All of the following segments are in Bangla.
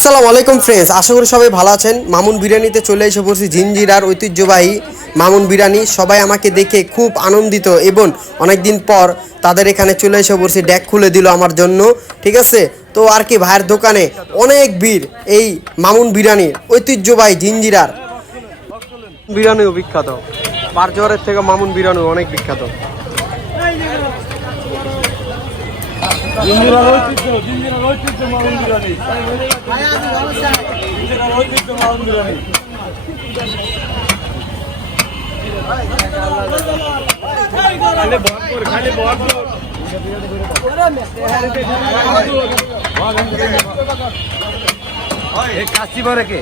আসসালামু আলাইকুম ফ্রেন্ডস, আশা করি সবাই ভালো আছেন। মামুন বিরিয়ানিতে চলে এসে পড়ছি, জিঞ্জিরার ঐতিহ্যবাহী মামুন বিরিয়ানি। সবাই আমাকে দেখে খুব আনন্দিত এবং অনেক দিন পর তাদের এখানে চলে এসে পড়ছি, ড্যাক খুলে দিল আমার জন্য। ঠিক আছে, তো আর কি, ভাইয়ের দোকানে অনেক ভিড়। এই মামুন বিরিয়ানির ঐতিহ্যবাহী জিঞ্জিরার বিরিয়ানিও বিখ্যাত, বারজোয়ারের থেকে মামুন বিরিয়ানি অনেক বিখ্যাত। জিঞ্জিরার ঐতিহ্য মামুন বিরিয়ানি। জিঞ্জিরার ঐতিহ্য মামুন বিরিয়ানি। খালি বহরপুর কাশি ভরে কে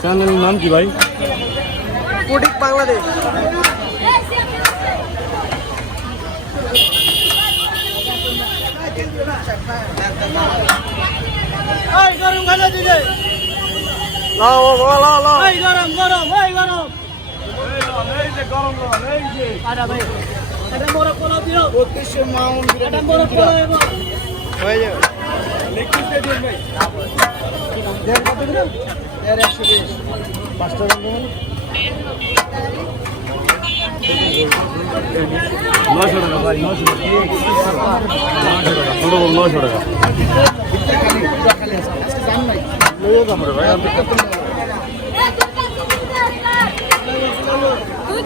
চ্যানেলের নাম কি ভাই? কোটিক বাংলাদেশ। গরম খানা দিলে গরম গরম গরম এই যে গরম গরম এই যে ভাই এটা বড় পোলা দিও 32 মামুন এটা বড় পোলা এবং হয়ে যাবে। লিখতে দিন ভাই। দেড় কত দিন 120 পাঁচটা রকম 900 টাকা ভাই, 900 টাকা 900 টাকা লইও দাম রে ভাই। তুই